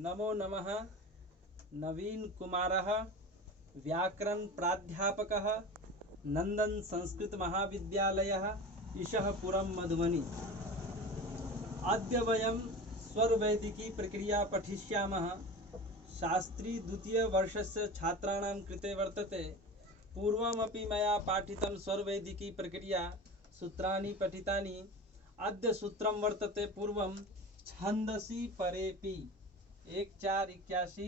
नमो नमः। नवीन कुमारः, व्याकरण प्राध्यापकः, नंदन संस्कृत महाविद्यालयः, ईशःपुरं मधुबनी। अद्य वयं स्वरवैदिकी प्रक्रिया पठिष्यामः। शास्त्री द्वितीय वर्षस्य छात्राणां कृते वर्तते। पूर्वमपि मया पाठितं स्वरवैदिकी प्रक्रिया सूत्राणि पठितानि। अद्य सूत्रं वर्तते पूर्वं छन्दसि परेपि 1481।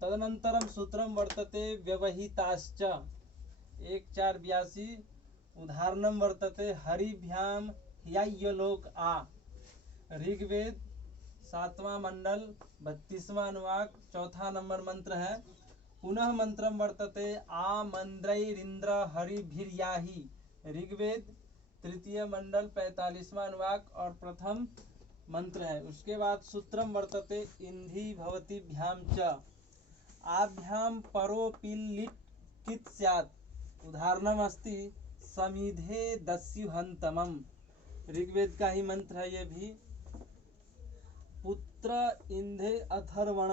तदनन्तरं सूत्रं वर्तते व्यवहिताश्च 1482। उदाहरणं वर्तते हरिभ्यां ह्यय्यलोक आ। ऋग्वेद 7वां मंडल 32वां अनुवाक 4था नंबर मंत्र है। पुनः मंत्रम वर्तते आमंद्रैरिंद्र हरिभिर्याहि। ऋग्वेद 3 मंडल 45वां अनुवाक और प्रथम मंत्र है। उसके बाद सूत्रम वर्तते इंधि भवतीभ्यां च आभ्यां परोपिल्लिट् कित् स्यात्। उदाहरणम अस्ति समिधे दस्युहन्तमम्। ऋग्वेद का ही मंत्र है ये भी। पुत्र इंधे अथर्वण,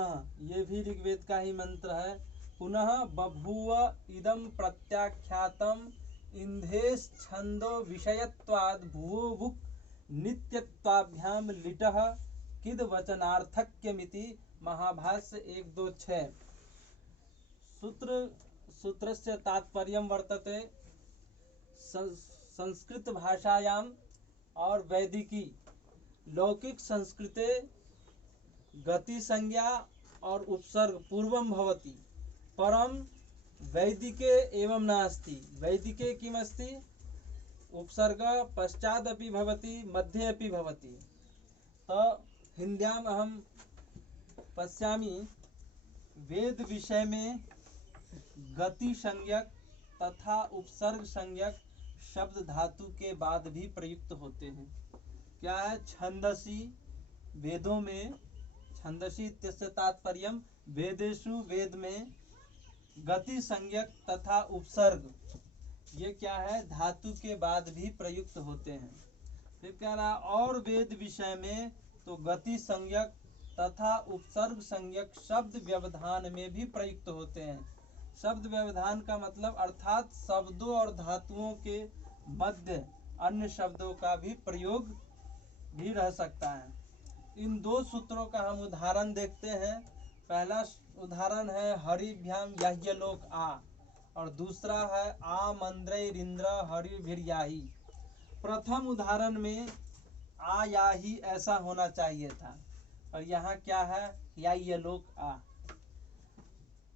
ये भी ऋग्वेद का ही मंत्र है। पुनः बभूव इदं प्रत्याख्यातम् इंधेश्छन्दो विषयत्वाद् भुवोभुक् नित्यत्वाभ्यां लिटः किद् वचनार्थक्यमिति। महाभाष्य 1-2-6। सूत्रस्य तात्पर्यं वर्तते संस्कृत भाषायां और वैदिकी लौकिक संस्कृते गति संज्ञा और उपसर्ग पूर्वं भवति, परं वैदिके एवं नास्ति। वैदिके किमस्ति, उपसर्ग पश्चादपि भवति, मध्ये अपि भवति। तो हिन्द्याम् अहं पश्यामि वेद विषय में गति संज्ञक तथा उपसर्ग संज्ञक शब्द धातु के बाद भी प्रयुक्त होते हैं। क्या है छंदसी, वेदों में छंदसी इत्यस्य तात्पर्यम वेदेषु, वेद में गति संज्ञक तथा उपसर्ग ये क्या है धातु के बाद भी प्रयुक्त होते हैं। फिर कह रहा और वेद विषय में तो गति संज्ञक तथा उपसर्ग संज्ञक शब्द व्यवधान में भी प्रयुक्त होते हैं। शब्द व्यवधान का मतलब अर्थात शब्दों और धातुओं के मध्य अन्य शब्दों का भी प्रयोग भी रह सकता है। इन दो सूत्रों का हम उदाहरण देखते हैं। पहला उदाहरण है हरिभ्याम याह्यलोक आ और दूसरा है आमंद्रैरिंद्र हरिभिर्याहि। प्रथम उदाहरण में आ याहि ऐसा होना चाहिए था, और यहाँ क्या है याह्यलोक आ,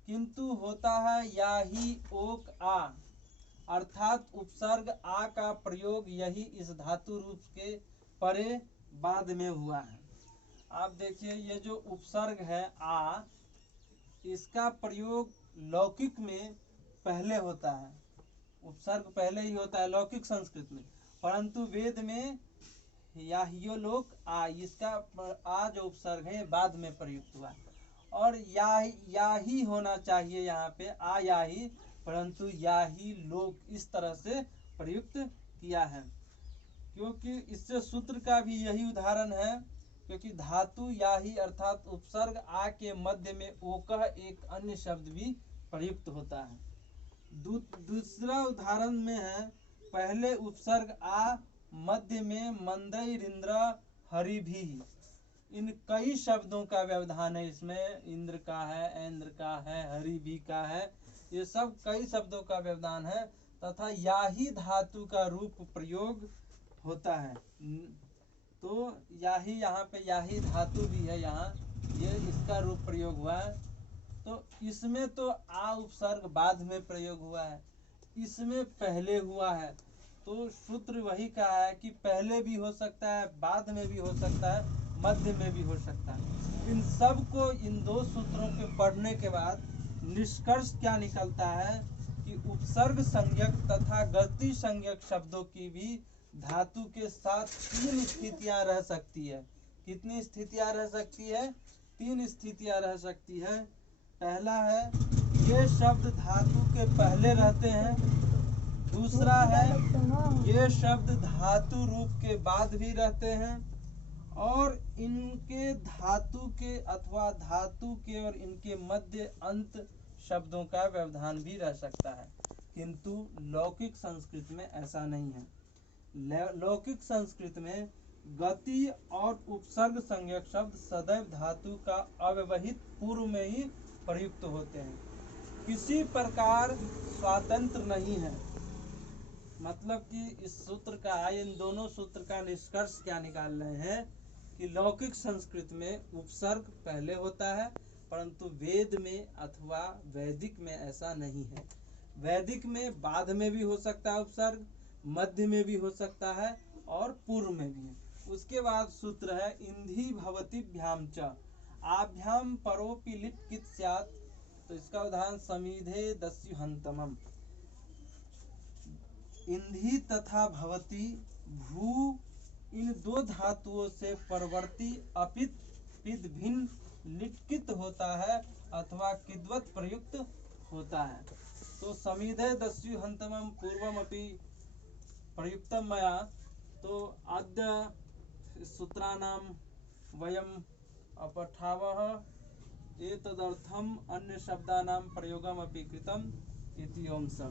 किंतु होता है याहि ओक आ, अर्थात उपसर्ग आ का प्रयोग यही इस धातु रूप के परे बाद में हुआ है। आप देखिए ये जो उपसर्ग है आ, इसका प्रयोग लौकिक में पहले होता है। उपसर्ग पहले ही होता है लौकिक संस्कृत में, परंतु वेद में याह्यलोक आ, इसका आ जो उपसर्ग है बाद में प्रयुक्त हुआ। और याही होना चाहिए यहाँ पे आ याही, परंतु याही लोक इस तरह से प्रयुक्त किया है। क्योंकि इससे सूत्र का भी यही उदाहरण है, क्योंकि धातु याही अर्थात उपसर्ग आ के मध्य में ओकह एक अन्य शब्द भी प्रयुक्त होता है। दूसरा उदाहरण में है पहले उपसर्ग आ, मध्य में मंद्रैरिंद्र हरिभि। इन कई शब्दों का व्यवधान है इसमें, इंद्र का है, ऐन्द्र का है, हरिभि का है, ये सब कई शब्दों का व्यवधान है। तथा याही धातु का रूप प्रयोग होता है। तो याही यहाँ पे याही धातु भी है, यहाँ ये इसका रूप प्रयोग हुआ है। तो इसमें तो आ उपसर्ग बाद में प्रयोग हुआ है, इसमें पहले हुआ है। तो सूत्र वही कहा है कि पहले भी हो सकता है, बाद में भी हो सकता है, मध्य में भी हो सकता है। इन सब को इन दो सूत्रों के पढ़ने के बाद निष्कर्ष क्या निकलता है कि उपसर्ग संज्ञक तथा गति संज्ञक शब्दों की भी धातु के साथ 3 स्थितियां रह सकती है। कितनी स्थितियां रह सकती है? 3 स्थितियां रह सकती है। पहला है ये शब्द धातु के पहले रहते हैं। दूसरा है ये शब्द धातु रूप के बाद भी रहते हैं। और इनके धातु के अथवा धातु के और इनके मध्य अंत शब्दों का व्यवधान भी रह सकता है, किंतु लौकिक संस्कृत में ऐसा नहीं है। लौकिक संस्कृत में गति और उपसर्ग संज्ञक शब्द सदैव धातु का अव्यवहित पूर्व में ही प्रयुक्त होते हैं, किसी प्रकार स्वातंत्र नहीं है। मतलब कि इस सूत्र का, इन दोनों सूत्र का निष्कर्ष क्या निकाल रहे हैं कि लौकिक संस्कृत में उपसर्ग पहले होता है, परंतु वेद में अथवा वैदिक में ऐसा नहीं है। वैदिक में बाद में भी हो सकता है उपसर्ग, मध्य में भी हो सकता है और पूर्व में भी है। उसके बाद सूत्र है इंधी भवतीभ्याम च आभ्याम परोपि लिट कित स्यात्। तो इसका उदाहरण समीधे दस्युहंतमम। इंधी तथा भवती भू इन दो धातुओं से परवर्ती अपित पिद भिन्न लिटकित होता है अथवा किद्वत प्रयुक्त होता है। तो समीधे दस्युहंतमम पूर्वमपि प्रयुक्तम मया। तो अद्य सूत्राणाम वयम अपठावः एतदर्थम अन्य शब्दानां प्रयोगम अपि कृतम इति ओम।